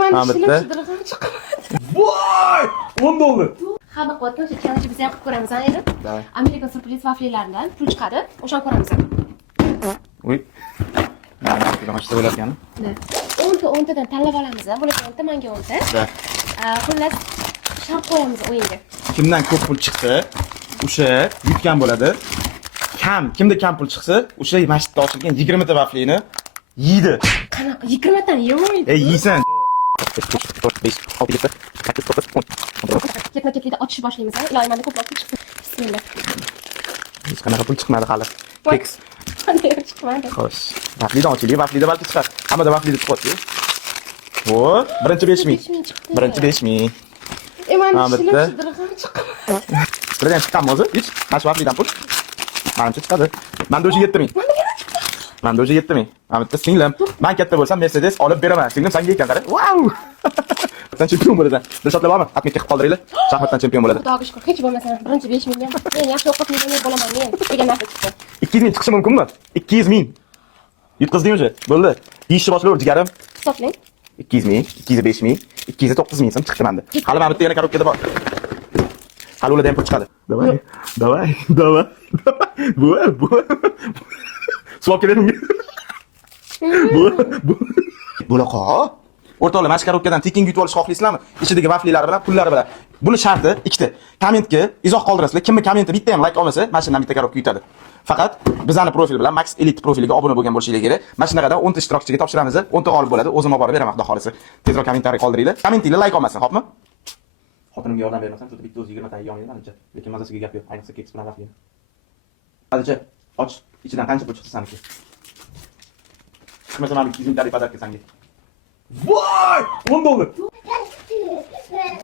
Mana Mana ishlar bitta. shidirg'am chiqadi. Voy! $10. Hamma qo'yib o'sha challenge biz ham qilib ko'ramiz, endi. Давай. Amerika surpriz vaflilaridan pul chiqadi, o'shani ko'ramiz. Uy. Mana shunday mashta bo'larkan. 10 dan tanlab olamiz. Bularga 10, menga 10. Da. Xullas, shart qo'yamiz o'yinga. Kimdan ko'p pul chiqdi, o'sha yutgan bo'ladi. Kimda kam pul chiqsa, o'sha masjidda ochilgan 20 ta vaflini yeydi. Qanaqa 20 tani yemaydi. Yeysan. Ketma-ketlikda ochishni boshlaymiz. Iloyim, menda ko'proq pul chiqsin. Bismillah. Hech qanaqa pul chiqmadi hali. Keks. Qanday chiqmadi? Xo'sh. Vaflidan ochiling, vaflida balki chiqar. Hammada vaflida chiqyapti. Vo, birinchi 5000. 5000 chiqdi. Birinchi 5000. Mana Ha, bitta. ishlar shidirg'am chiqadi. Birdan chiqqanmi o'zi? Hech mana vaflidan pul. Manimcha chiqadi. Menda o'sha 7000. Menda o'sha 7000. Mana bitta singlim. Men katta bo'lsam Mercedes olib beraman. Singlim senga ekan qara. Vau! Sen chempion bo'lasan. Dilshotlar bormi? Atmetga qilib qoldiringlar. Shaxmatdan chempion bo'ladi. Xudoga shukr, hech bo'lmasa birinchi 5000 ham. Men yaxshi o'qib millioner bo'laman men. Degan narsa chiqdi. 2000 chiqishi mumkinmi? 200000. Yutqizding o'sha. Bo'ldi. Yeyishni boshlaver jigarim. Hisoblang. 2000, 205000, 209000 so'm chiqdi menda. Hali mana bitta yana korobkada bor. Hali ulardan ham pul chiqadi. Давай. Давай. Bu. Swapga bering. Bu. Bunaqa. O'rtoqlar, mana shu korobkadan tekin yutib olish xohlaysizlarmi? Ichidagi vaflilari bilan, pullari bilan. Buni sharti ikkita. Kommentga izoh qoldirasizlar. Kimni kommenti bitta ham like olmasa, mana shundan bitta korobka yutadi. Faqat bizani profil bilan Max Elite profiliga obuna bo'lgan bo'lishingiz kerak. Mana shunaqadan 10 ta ishtirokchiga topshiramiz. 10 ta g'olib bo'ladi. O'zim olib borib beraman, xudo xolisa. Tezroq kommentariy qoldiringlar. Kommentinglar like olmasin, xo'pmi? Xotinimga yordam bermasam, shu bitta o'zi 20 ta yeyolmaydi, menimcha. Lekin mazasiga gap yo'q. Ayniqsa keks bilan vafli. Hadicha, och, ichidan qancha pul chiqdi saniki? Chiqmasa, men 200 ming tariq padarka senga. Voy! $10.